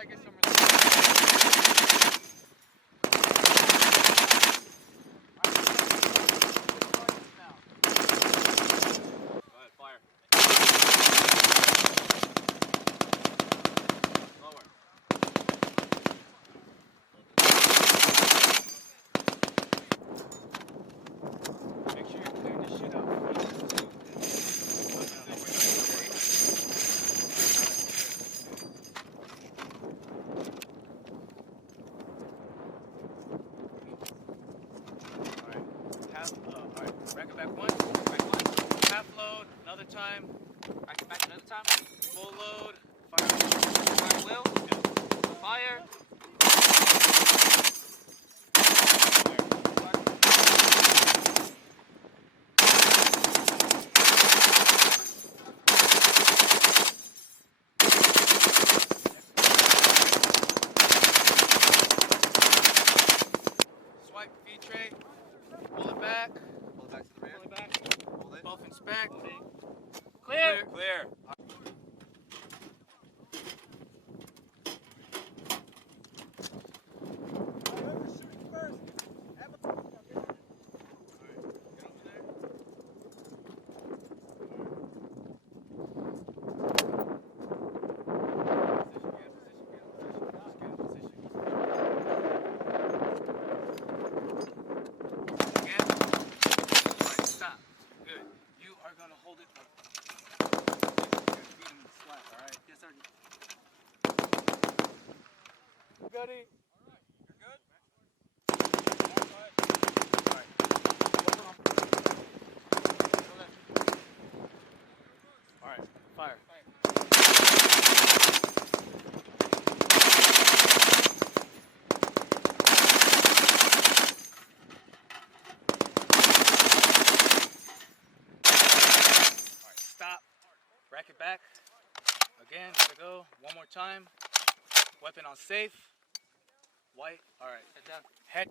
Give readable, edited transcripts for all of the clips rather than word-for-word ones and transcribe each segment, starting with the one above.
gotta get some relief. Rack it back once, half load, another time, rack it back another time, full load, fire wheel, fire. Swipe feed tray, pull it back. Both inspect. Clear. Clear. Goody. You're good? Alright, fire. Alright, stop. Rack it back. Again, here we go. One more time. Weapon on safe. White. All right. Head down. Head.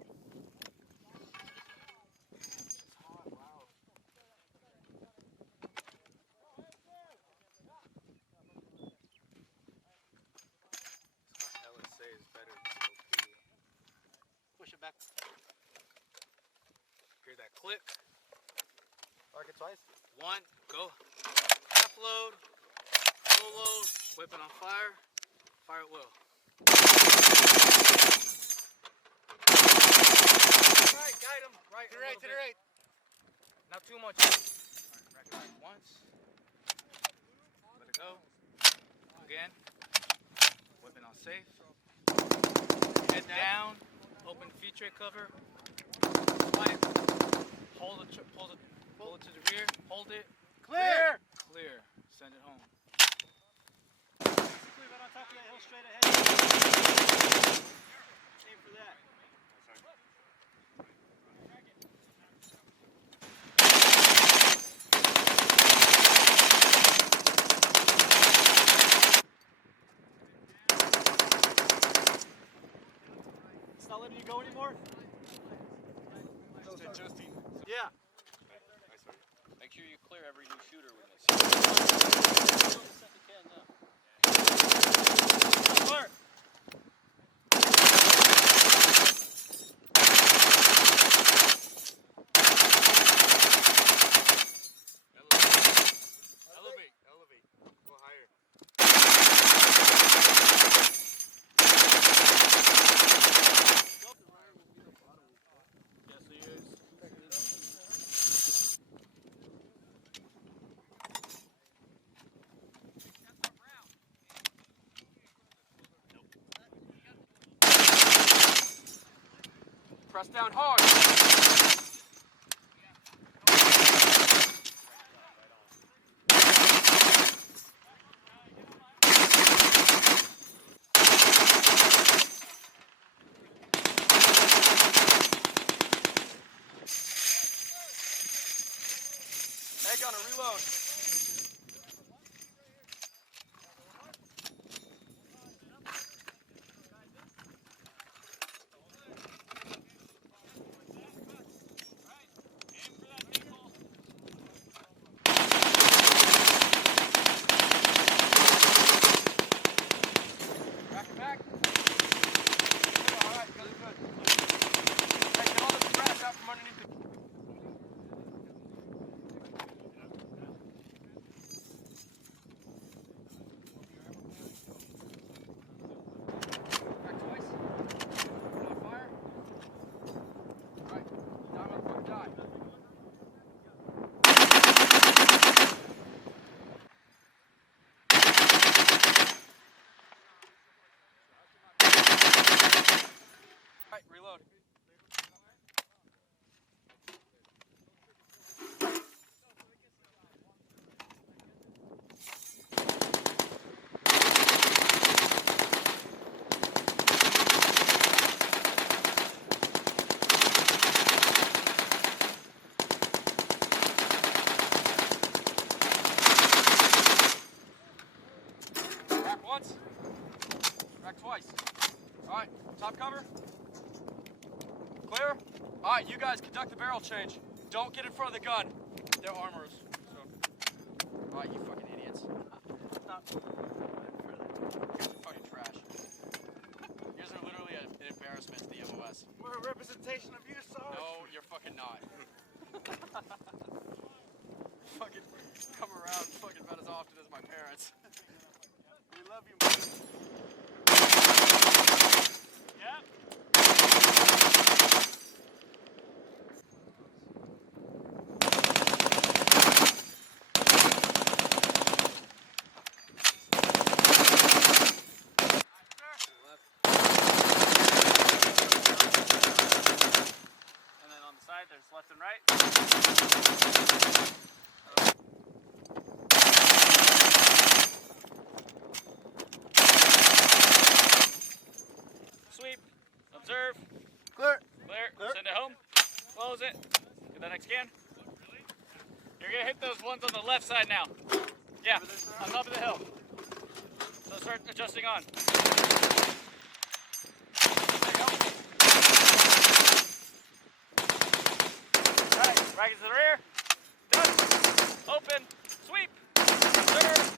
LSA is better than COP. Push it back. Hear that click. Arc it twice. One. Go. Half load. Full load. Weapon on fire. Fire at will. Guide him. Right. To the right. To the right. Not too much. All right, rack it back once. Let it go. Again. Weapon on safe. Head down. Open feed tray cover. Swipe. Hold it. Pull it to the rear. Hold it. Clear. Clear. Send it home. Basically, right on top of that hill, straight ahead. Aim for that. It's not letting you go anymore? Just adjusting. Yeah. Okay. Nice work. Make sure you clear every new shooter with this. Mark. Elevate. Go higher. Yes, he is. Press down hard. Egg on a reload. Back. Alright, reload. Rack once. Rack twice. Alright, top cover. Clear? Alright, you guys conduct the barrel change. Don't get in front of the gun. They're armorers. So. Alright, you fucking idiots. You guys are fucking trash. You guys are literally an embarrassment to the MOS. We're a representation of you, Sarge. No, you're fucking not. Fucking come around fucking about as often as my parents. We love you, man. Yeah. And then on the side, there's left and right. Sweep. Observe. Clear. Clear. Clear. Send it home. Close it. Get that next scan. You're going to hit those ones on the left side now. Yeah, on top of the hill. So start adjusting on. There you go. Alright, rack to the rear. Done. Open. Sweep. Observe.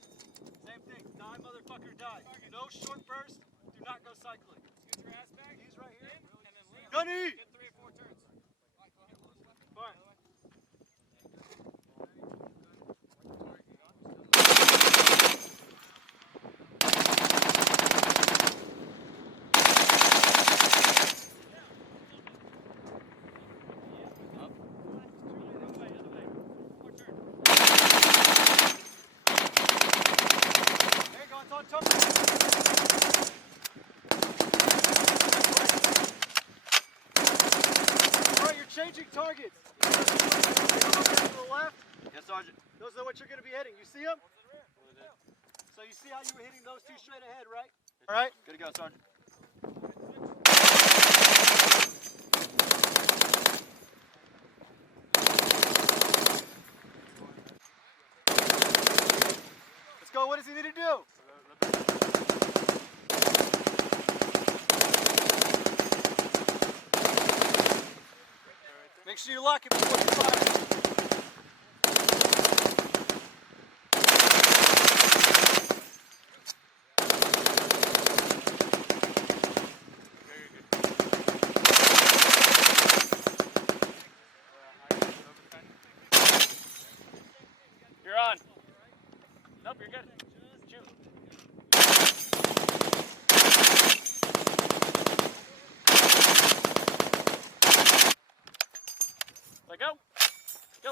Same thing. Die, motherfucker, die. No short burst. Do not go cycling. Get your ass back. He's right here. And then lean. Gunny! Get 3 or 4 turns. Fine. There you go, it's on top. Alright, you're changing targets. To the left. Yes, Sergeant. Those are what you're going to be hitting. You see them? So you see how you were hitting those two straight ahead, right? All right. Good to go, Sergeant. Let's go. What does he need to do? Make sure you lock it before you fire. You're on. Nope, you're good. Shoot. Let go. Go.